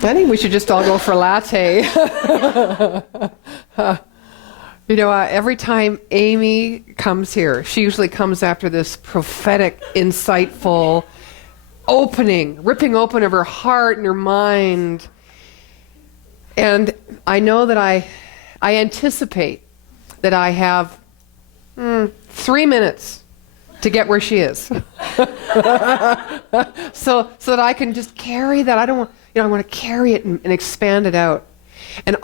I think we should just all go for latte. You know, every time Amy comes here, she usually comes after this prophetic, insightful opening, ripping open of her heart and her mind. And I know that I anticipate that I have 3 minutes to get where she is. so that I can just carry that. I don't want, I want to carry it and expand it out. And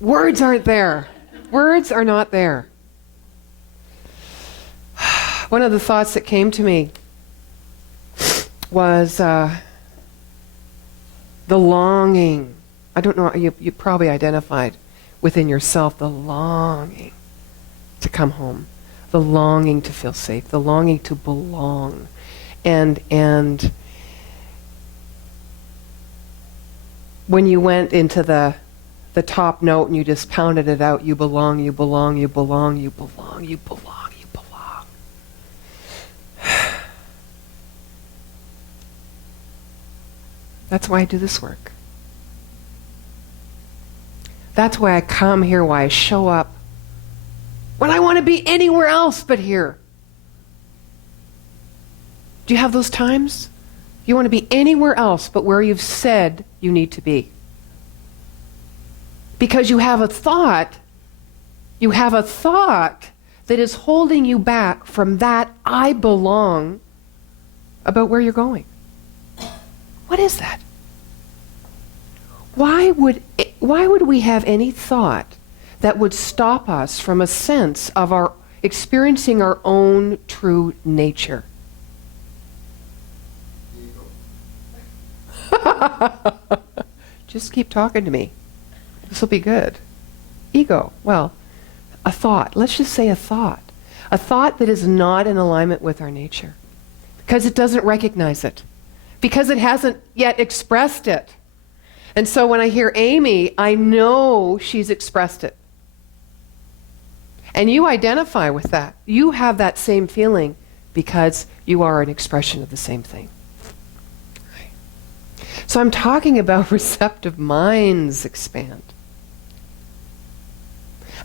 words aren't there. Words are not there. One of the thoughts that came to me was the longing. I don't know, you probably identified within yourself the longing to come home, the longing to feel safe, the longing to belong. And when you went into the top note and you just pounded it out, you belong, you belong, you belong, you belong, you belong, you belong. That's why I do this work. That's why I come here, why I show up. When I want to be anywhere else but here. Do you have those times? You want to be anywhere else but where you've said you need to be. Because you have a thought that is holding you back from that I belong about where you're going. What is that? Why would we have any thought that would stop us from a sense of our experiencing our own true nature? Just keep talking to me. This will be good. Ego. Well, a thought. Let's just say a thought. A thought that is not in alignment with our nature. Because it doesn't recognize it. Because it hasn't yet expressed it. And so when I hear Amy, I know she's expressed it. And you identify with that. You have that same feeling because you are an expression of the same thing. So I'm talking about receptive minds expand.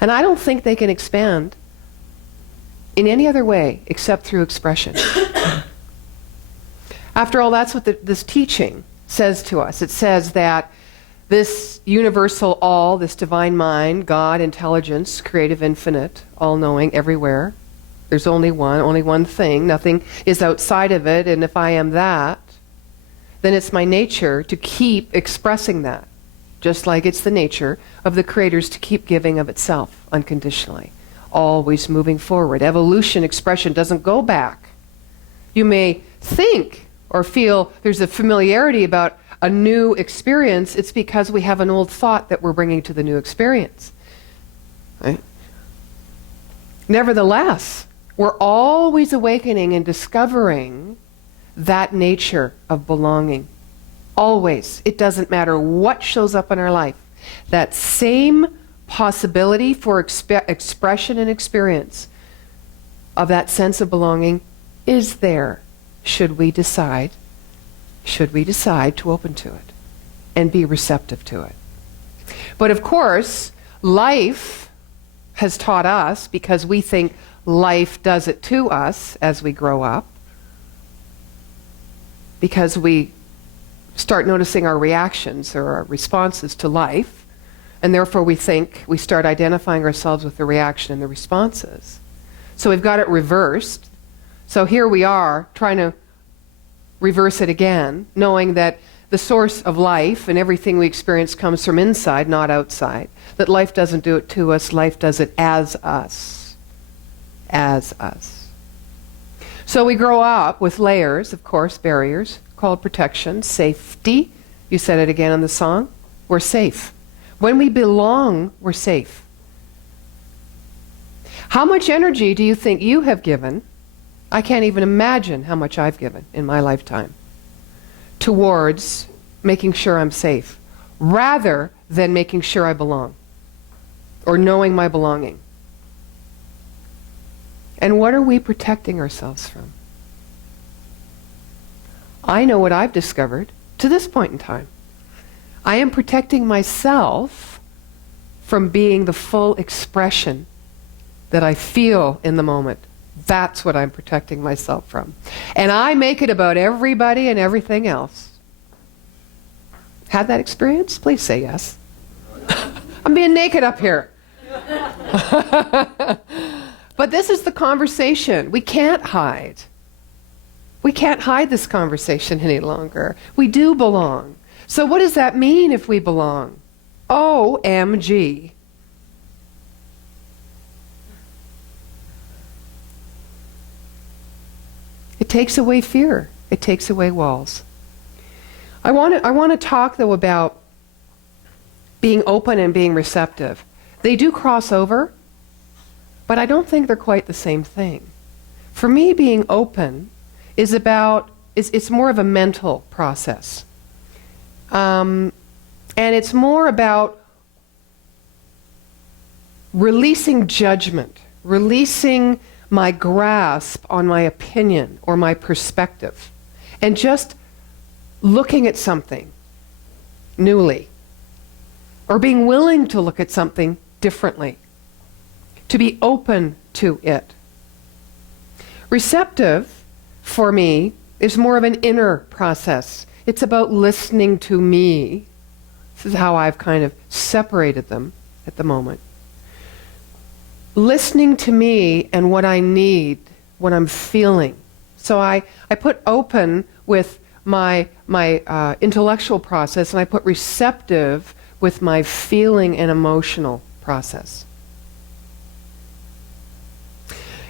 And I don't think they can expand in any other way except through expression. After all, that's what this teaching says to us. It says that this universal all, this divine mind, God, intelligence, creative, infinite, all-knowing, everywhere. There's only one thing. Nothing is outside of it. And if I am that, then it's my nature to keep expressing that. Just like it's the nature of the creators to keep giving of itself unconditionally. Always moving forward. Evolution, expression doesn't go back. You may think or feel there's a familiarity about a new experience. It's because we have an old thought that we're bringing to the new experience. Right? Nevertheless, we're always awakening and discovering that nature of belonging. Always. It doesn't matter what shows up in our life. That same possibility for expression and experience of that sense of belonging is there, should we decide to open to it and be receptive to it. But of course, life has taught us, because we think life does it to us as we grow up, because we start noticing our reactions or our responses to life, and therefore we start identifying ourselves with the reaction and the responses. So we've got it reversed. So here we are trying to reverse it again, knowing that the source of life and everything we experience comes from inside, not outside. That life doesn't do it to us, life does it as us. As us. So we grow up with layers, of course, barriers, called protection, safety. You said it again in the song. We're safe. When we belong, we're safe. How much energy do you think you have given? I can't even imagine how much I've given in my lifetime towards making sure I'm safe, rather than making sure I belong or knowing my belonging. And what are we protecting ourselves from? I know what I've discovered. to this point in time. I am protecting myself from being the full expression that I feel in the moment. That's what I'm protecting myself from. And I make it about everybody and everything else. Had that experience? Please say yes. I'm being naked up here. But this is the conversation. We can't hide. We can't hide this conversation any longer. We do belong. So what does that mean if we belong? OMG. It takes away fear. It takes away walls. I want to talk, though, about being open and being receptive. They do cross over, but I don't think they're quite the same thing. For me, being open is about, it's more of a mental process. And it's more about releasing judgment, releasing my grasp on my opinion or my perspective, and just looking at something newly, or being willing to look at something differently, to be open to it. Receptive, for me, is more of an inner process. It's about listening to me. This is how I've kind of separated them at the moment. Listening to me and what I need, what I'm feeling. So I put open with my intellectual process, and I put receptive with my feeling and emotional process.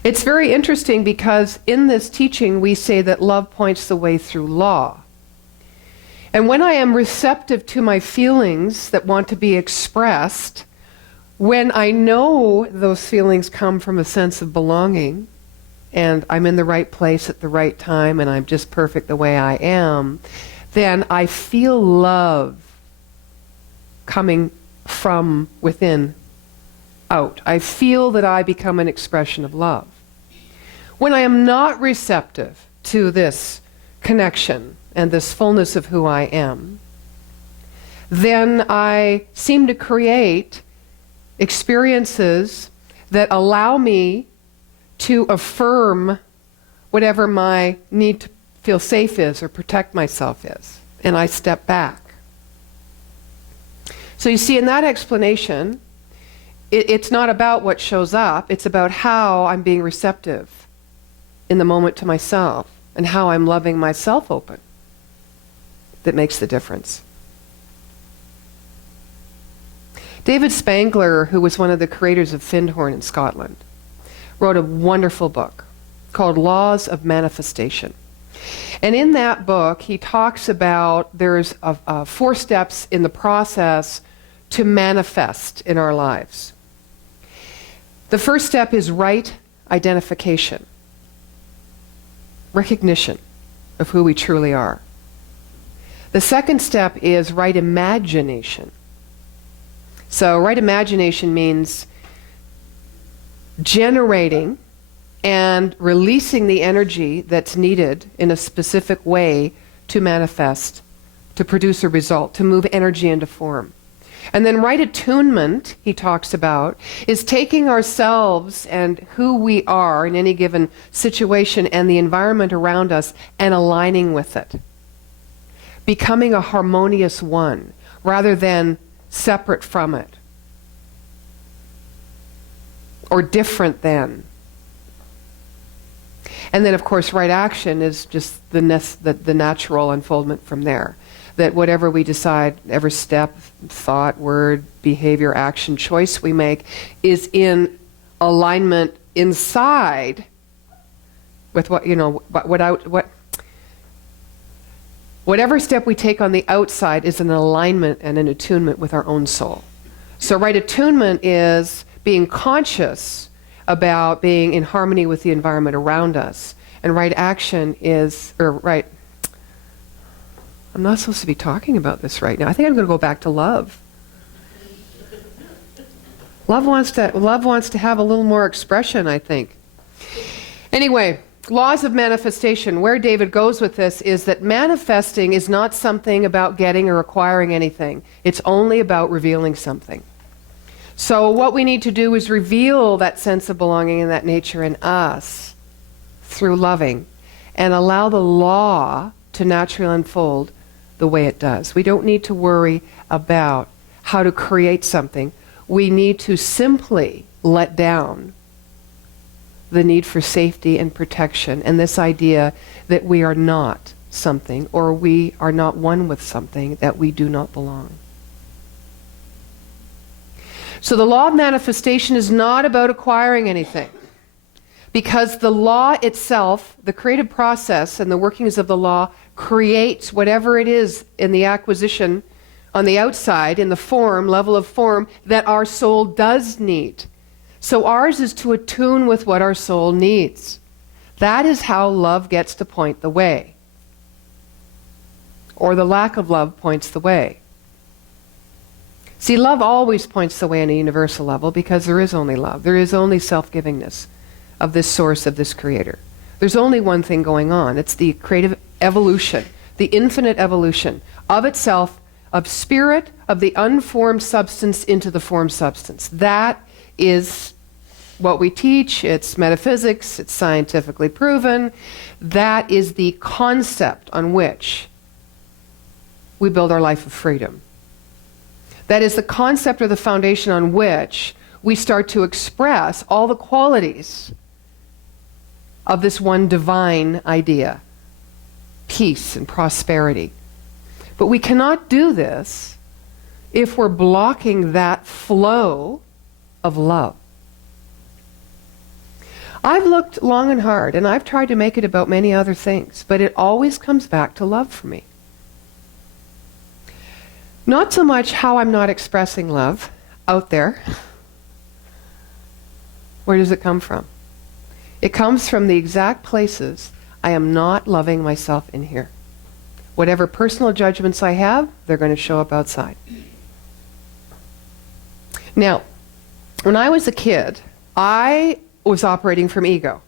It's very interesting because in this teaching we say that love points the way through law. And when I am receptive to my feelings that want to be expressed, when I know those feelings come from a sense of belonging, and I'm in the right place at the right time, and I'm just perfect the way I am, then I feel love coming from within out. I feel that I become an expression of love. When I am not receptive to this connection and this fullness of who I am, then I seem to create experiences that allow me to affirm whatever my need to feel safe is or protect myself is. And I step back. So you see, in that explanation, it's not about what shows up, it's about how I'm being receptive in the moment to myself and how I'm loving myself open that makes the difference. David Spangler, who was one of the creators of Findhorn in Scotland, wrote a wonderful book called Laws of Manifestation. And in that book, he talks about there's 4 steps in the process to manifest in our lives. The first step is right identification, recognition of who we truly are. The second step is right imagination. So right imagination means generating and releasing the energy that's needed in a specific way to manifest, to produce a result, to move energy into form. And then right attunement, he talks about, is taking ourselves and who we are in any given situation and the environment around us and aligning with it. Becoming a harmonious one rather than separate from it or different than. And then, of course, right action is just the natural unfoldment from there. That whatever we decide, every step, thought, word, behavior, action, choice we make is in alignment inside with whatever step we take on the outside is an alignment and an attunement with our own soul. So right attunement is being conscious about being in harmony with the environment around us. And right action is, I'm not supposed to be talking about this right now. I think I'm going to go back to love. Love wants to have a little more expression, I think. Anyway, laws of manifestation, where David goes with this is that manifesting is not something about getting or acquiring anything. It's only about revealing something. So what we need to do is reveal that sense of belonging and that nature in us through loving and allow the law to naturally unfold the way it does. We don't need to worry about how to create something. We need to simply let down the need for safety and protection and this idea that we are not something or we are not one with something, that we do not belong. So the law of manifestation is not about acquiring anything, because the law itself, the creative process and the workings of the law, creates whatever it is in the acquisition on the outside, in the form, level of form, that our soul does need. So ours is to attune with what our soul needs. That is how love gets to point the way. Or the lack of love points the way. See, love always points the way on a universal level because there is only love. There is only self-givingness of this source, of this creator. There's only one thing going on. It's the creative evolution, the infinite evolution of itself, of spirit, of the unformed substance into the formed substance. That is what we teach. It's metaphysics. It's scientifically proven. That is the concept on which we build our life of freedom. That is the concept or the foundation on which we start to express all the qualities of this one divine idea, peace and prosperity. But we cannot do this if we're blocking that flow of love. I've looked long and hard, and I've tried to make it about many other things, but it always comes back to love for me. Not so much how I'm not expressing love out there. Where does it come from? It comes from the exact places I am not loving myself in here. Whatever personal judgments I have, they're going to show up outside. Now, when I was a kid, I was operating from ego.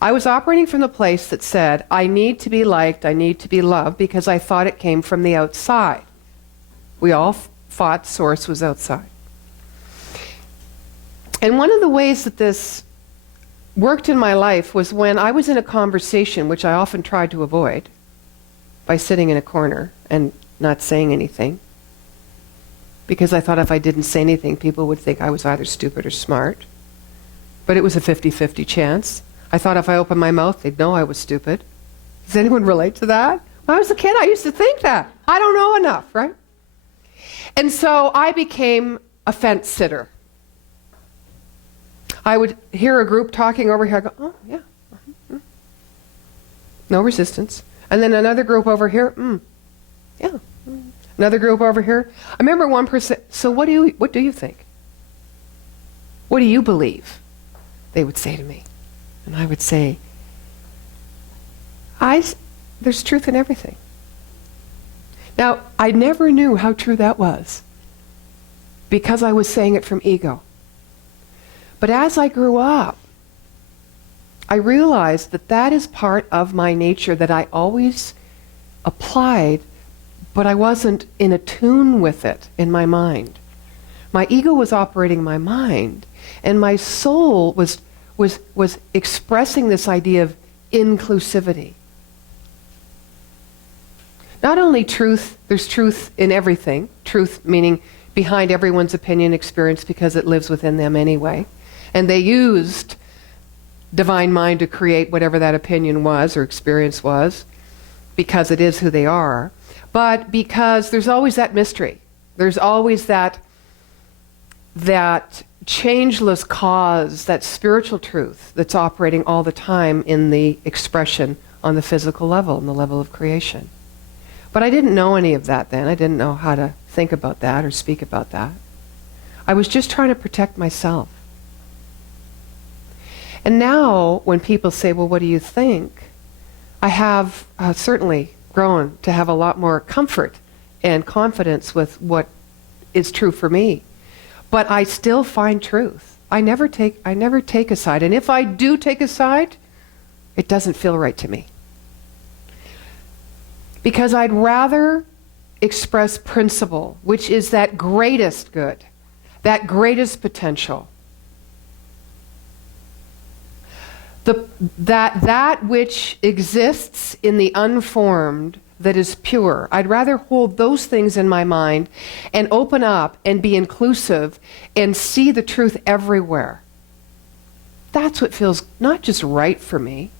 I was operating from the place that said, I need to be liked, I need to be loved, because I thought it came from the outside. We all thought source was outside. And one of the ways that this worked in my life was when I was in a conversation, which I often tried to avoid, by sitting in a corner and not saying anything, because I thought if I didn't say anything, people would think I was either stupid or smart. But it was a 50-50 chance. I thought if I opened my mouth, they'd know I was stupid. Does anyone relate to that? When I was a kid, I used to think that. I don't know enough, right? And so I became a fence sitter. I would hear a group talking over here. I go, oh, yeah. No resistance. And then another group over here. Yeah. Another group over here. I remember one person, so what do you think? What do you believe? They would say to me. And I would say, there's truth in everything. Now, I never knew how true that was because I was saying it from ego. But as I grew up, I realized that that is part of my nature that I always applied, but I wasn't in attune with it in my mind. My ego was operating my mind, and my soul was expressing this idea of inclusivity. Not only truth, there's truth in everything. Truth meaning behind everyone's opinion, experience, because it lives within them anyway. And they used divine mind to create whatever that opinion was or experience was, because it is who they are. But because there's always that mystery. There's always that changeless cause, that spiritual truth that's operating all the time in the expression on the physical level, on the level of creation. But I didn't know any of that then. I didn't know how to think about that or speak about that. I was just trying to protect myself. And now, when people say, well, what do you think? I have certainly grown to have a lot more comfort and confidence with what is true for me. But I still find truth. I never take a side. And if I do take a side, It doesn't feel right to me. Because I'd rather express principle, which is that greatest good, that greatest potential. That which exists in the unformed, that is pure. I'd rather hold those things in my mind and open up and be inclusive and see the truth everywhere. That's what feels not just right for me,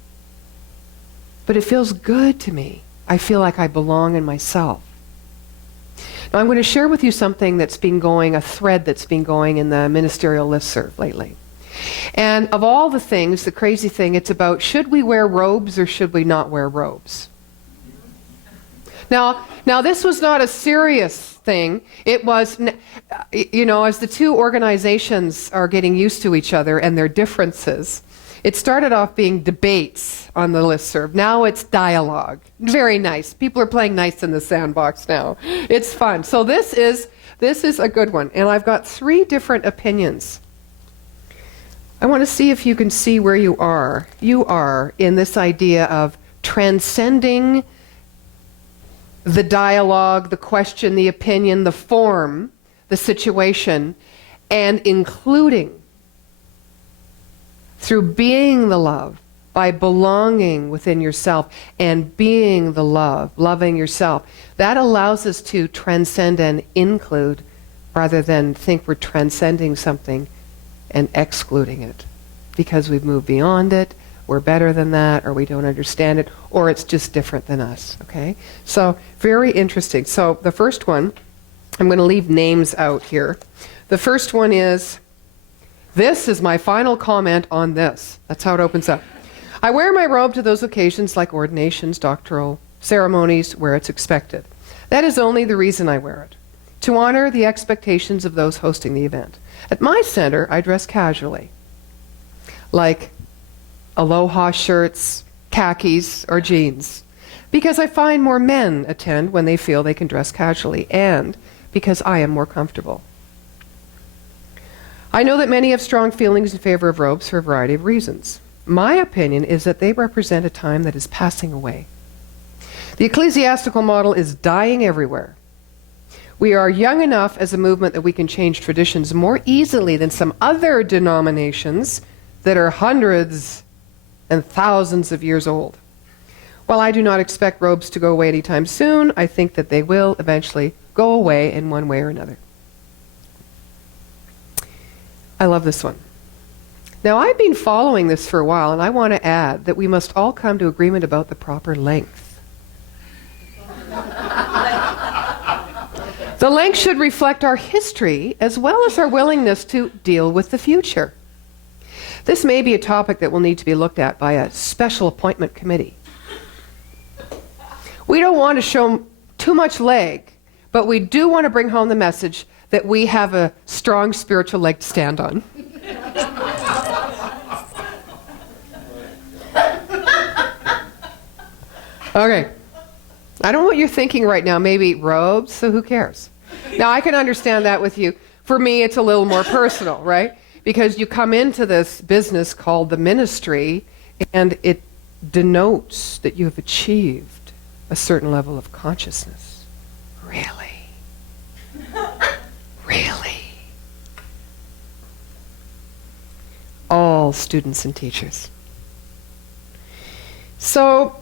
but it feels good to me. I feel like I belong in myself. Now I'm going to share with you something that's been going, a thread that's been going in the ministerial listserv lately. And of all the things, the crazy thing, it's about should we wear robes or should we not wear robes? Now this was not a serious thing. It was, as the two organizations are getting used to each other and their differences, it started off being debates on the listserv. Now it's dialogue. Very nice. People are playing nice in the sandbox now. It's fun. So this is a good one. And I've got 3 different opinions. I want to see if you can see where you are. You are in this idea of transcending the dialogue, the question, the opinion, the form, the situation, and including through being the love, by belonging within yourself and being the love, loving yourself. That allows us to transcend and include rather than think we're transcending something and excluding it because we've moved beyond it, we're better than that, or we don't understand it, or it's just different than us, okay? So, very interesting. So, the first one, I'm going to leave names out here. The first one is, this is my final comment on this. That's how it opens up. I wear my robe to those occasions like ordinations, doctoral ceremonies, where it's expected. That is only the reason I wear it, to honor the expectations of those hosting the event. At my center, I dress casually, like aloha shirts, khakis, or jeans, because I find more men attend when they feel they can dress casually, and because I am more comfortable. I know that many have strong feelings in favor of robes for a variety of reasons. My opinion is that they represent a time that is passing away. The ecclesiastical model is dying everywhere. We are young enough as a movement that we can change traditions more easily than some other denominations that are hundreds and thousands of years old. While I do not expect robes to go away anytime soon, I think that they will eventually go away in one way or another. I love this one. Now, I've been following this for a while, and I want to add that we must all come to agreement about the proper length. The length should reflect our history as well as our willingness to deal with the future. This may be a topic that will need to be looked at by a special appointment committee. We don't want to show too much leg, but we do want to bring home the message that we have a strong spiritual leg to stand on. Okay. I don't know what you're thinking right now. Maybe robes, so who cares? Now, I can understand that with you. For me, it's a little more personal, right? Because you come into this business called the ministry, and it denotes that you have achieved a certain level of consciousness. Really? Really? All students and teachers. So,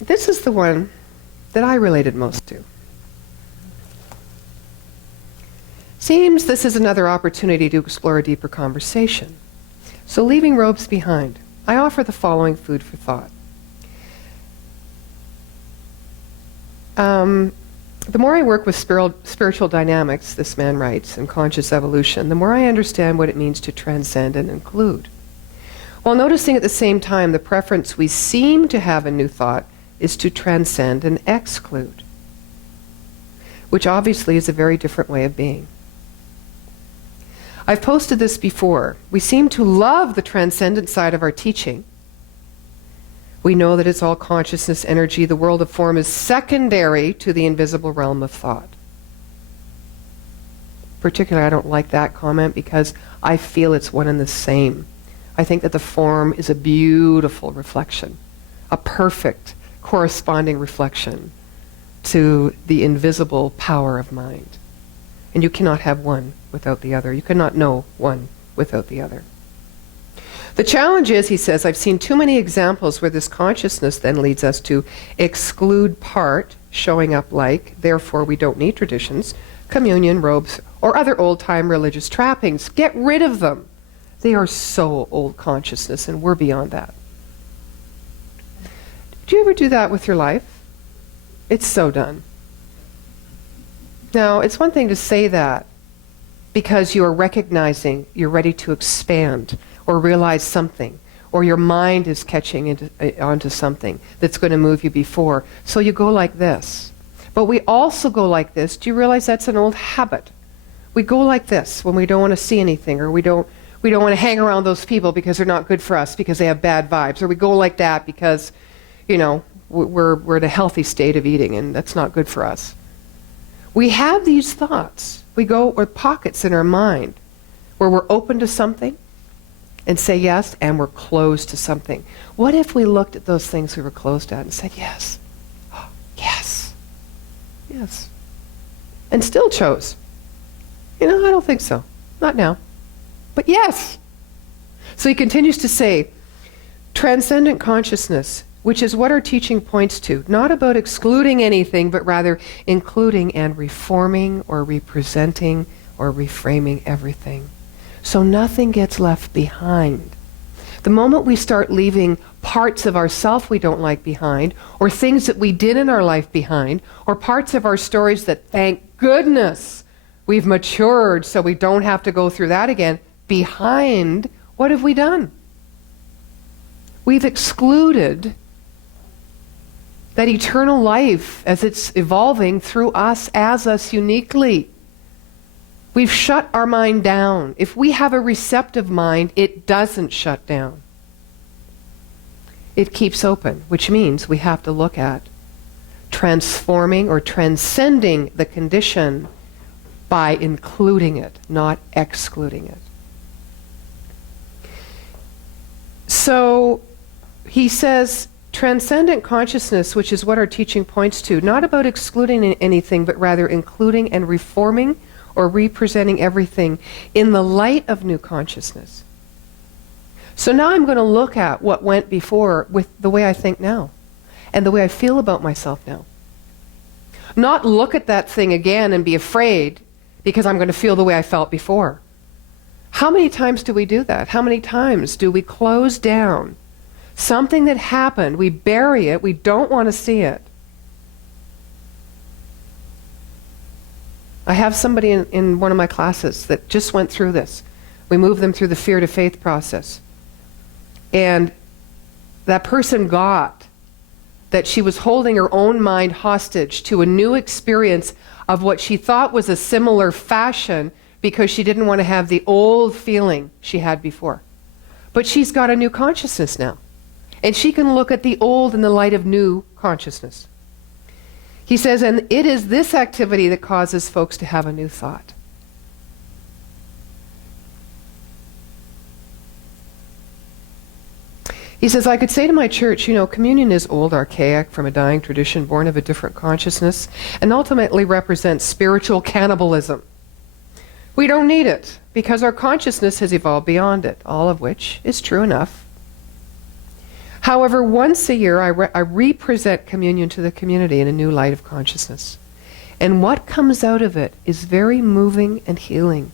this is the one that I related most to. Seems this is another opportunity to explore a deeper conversation. So leaving robes behind, I offer the following food for thought. The more I work with spiritual dynamics, this man writes, and conscious evolution, the more I understand what it means to transcend and include. While noticing at the same time the preference we seem to have in New Thought is to transcend and exclude, which obviously is a very different way of being. I've posted this before. We seem to love the transcendent side of our teaching. We know that it's all consciousness, energy. The world of form is secondary to the invisible realm of thought. Particularly, I don't like that comment because I feel it's one and the same. I think that the form is a beautiful reflection a perfect corresponding reflection to the invisible power of mind. And you cannot have one without the other. You cannot know one without the other. The challenge is, he says, I've seen too many examples where this consciousness then leads us to exclude part, showing up like, therefore we don't need traditions, communion, robes, or other old-time religious trappings. Get rid of them. They are so old consciousness, and we're beyond that. Do you ever do that with your life? It's so done. Now, it's one thing to say that because you are recognizing you're ready to expand or realize something, or your mind is catching onto something that's going to move you before. So you go like this. But we also go like this. Do you realize that's an old habit? We go like this when we don't want to see anything, or we don't want to hang around those people because they're not good for us, because they have bad vibes, or we go like that because, we're in a healthy state of eating and that's not good for us. We have these thoughts. We go with pockets in our mind where we're open to something and say yes, and we're closed to something. What if we looked at those things we were closed at and said yes, yes, yes, and still chose? I don't think so. Not now. But yes. So he continues to say, transcendent consciousness, which is what our teaching points to, not about excluding anything, but rather including and reforming or representing or reframing everything. So nothing gets left behind. The moment we start leaving parts of ourself we don't like behind, or things that we did in our life behind, or parts of our stories that, thank goodness, we've matured so we don't have to go through that again, behind, what have we done? We've excluded that eternal life as it's evolving through us, as us uniquely. We've shut our mind down. If we have a receptive mind, it doesn't shut down. It keeps open, which means we have to look at transforming or transcending the condition by including it, not excluding it. So he says, transcendent consciousness, which is what our teaching points to, not about excluding anything, but rather including and reforming or representing everything in the light of new consciousness. So now I'm going to look at what went before with the way I think now and the way I feel about myself now. Not look at that thing again and be afraid because I'm going to feel the way I felt before. How many times do we do that? How many times do we close down something that happened, we bury it, we don't want to see it? I have somebody in one of my classes that just went through this. We moved them through the fear to faith process. And that person got that she was holding her own mind hostage to a new experience of what she thought was a similar fashion because she didn't want to have the old feeling she had before. But she's got a new consciousness now. And she can look at the old in the light of new consciousness. He says, and it is this activity that causes folks to have a new thought. He says, I could say to my church, communion is old, archaic, from a dying tradition, born of a different consciousness, and ultimately represents spiritual cannibalism. We don't need it, because our consciousness has evolved beyond it, all of which is true enough. However, once a year, I represent communion to the community in a new light of consciousness. And what comes out of it is very moving and healing.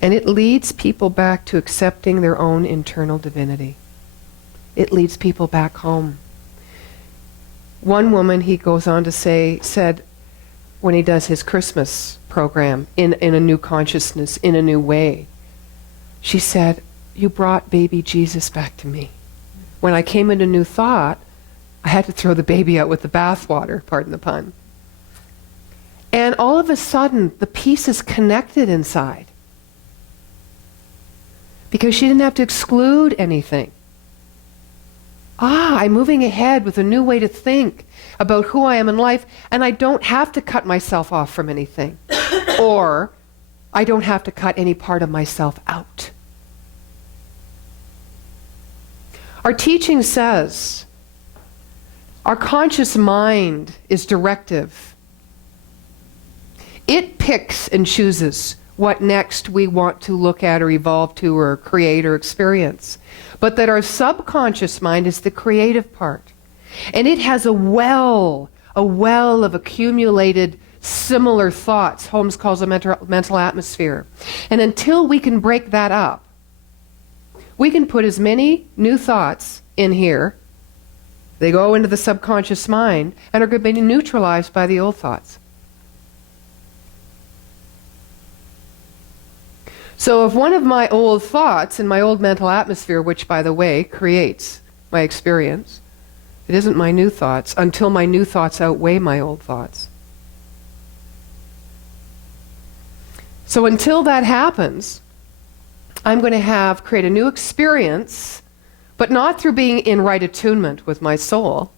And it leads people back to accepting their own internal divinity. It leads people back home. One woman, he goes on to say, said, when he does his Christmas program in a new consciousness, in a new way, she said, you brought baby Jesus back to me. When I came into new thought, I had to throw the baby out with the bathwater, pardon the pun. And all of a sudden, the pieces connected inside. Because she didn't have to exclude anything. I'm moving ahead with a new way to think about who I am in life, and I don't have to cut myself off from anything. Or I don't have to cut any part of myself out. Our teaching says our conscious mind is directive. It picks and chooses what next we want to look at or evolve to or create or experience. But that our subconscious mind is the creative part. And it has a well of accumulated similar thoughts. Holmes calls a mental atmosphere. And until we can break that up, we can put as many new thoughts in here. They go into the subconscious mind and are going to be neutralized by the old thoughts. So if one of my old thoughts in my old mental atmosphere, which, by the way, creates my experience, it isn't my new thoughts until my new thoughts outweigh my old thoughts. So until that happens, I'm going to create a new experience, but not through being in right attunement with my soul,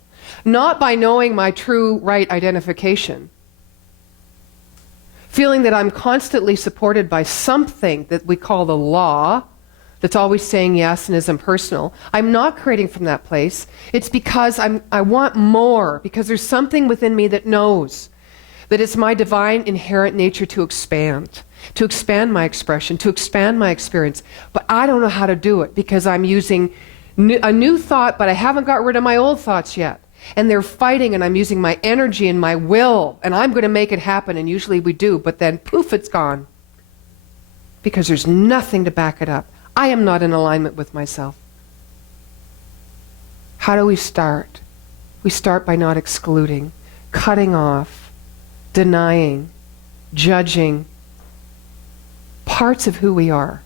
not by knowing my true right identification, feeling that I'm constantly supported by something that we call the law, that's always saying yes and is impersonal. I'm not creating from that place. It's because I want more, because there's something within me that knows that it's my divine inherent nature to expand my expression, to expand my experience. But I don't know how to do it because I'm using a new thought, but I haven't got rid of my old thoughts yet. And they're fighting, and I'm using my energy and my will, and I'm going to make it happen, and usually we do, but then poof, it's gone. Because there's nothing to back it up. I am not in alignment with myself. How do we start? We start by not excluding, cutting off, denying, judging parts of who we are,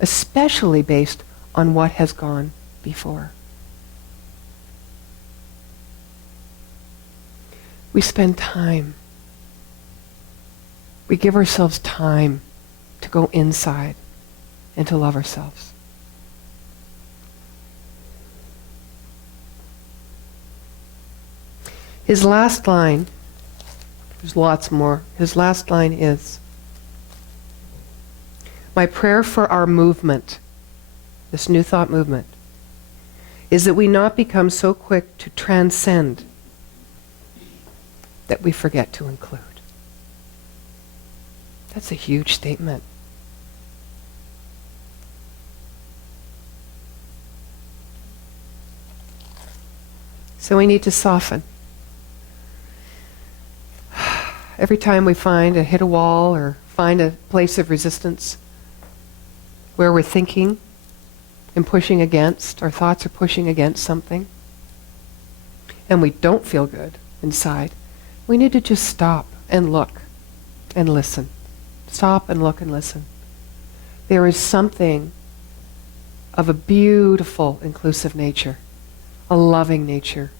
especially based on what has gone before. We spend time. We give ourselves time to go inside and to love ourselves. His last line, there's lots more. His last line is, my prayer for our movement, this new thought movement, is that we not become so quick to transcend that we forget to include. That's a huge statement. So we need to soften. Every time we hit a wall or find a place of resistance where we're thinking and pushing against, our thoughts are pushing against something, and we don't feel good inside, we need to just stop and look and listen. Stop and look and listen. There is something of a beautiful, inclusive nature, a loving nature,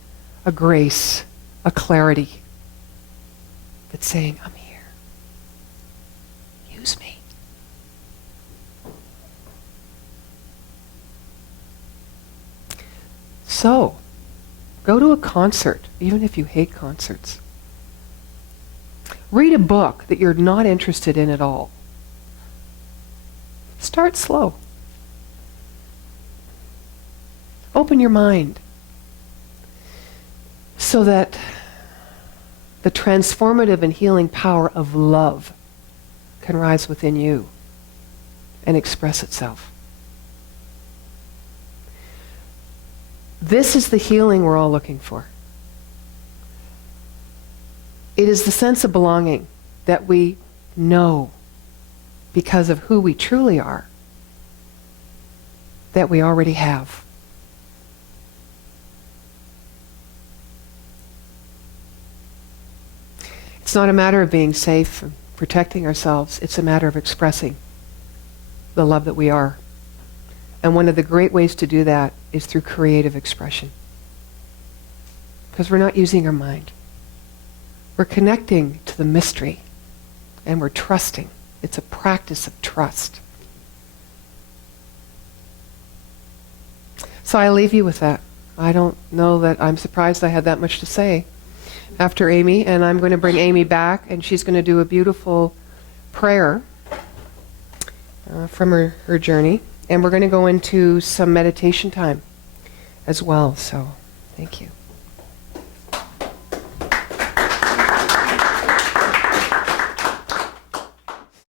a grace, a clarity that's saying, I'm here. Use me. So, go to a concert, even if you hate concerts. Read a book that you're not interested in at all. Start slow. Open your mind so that the transformative and healing power of love can rise within you and express itself. This is the healing we're all looking for. It is the sense of belonging that we know because of who we truly are that we already have. It's not a matter of being safe and protecting ourselves. It's a matter of expressing the love that we are. And one of the great ways to do that is through creative expression. Because we're not using our mind. We're connecting to the mystery, and we're trusting. It's a practice of trust. So I leave you with that. I don't know that I'm surprised I had that much to say after Amy, and I'm going to bring Amy back, and she's going to do a beautiful prayer from her journey. And we're going to go into some meditation time as well. So, thank you.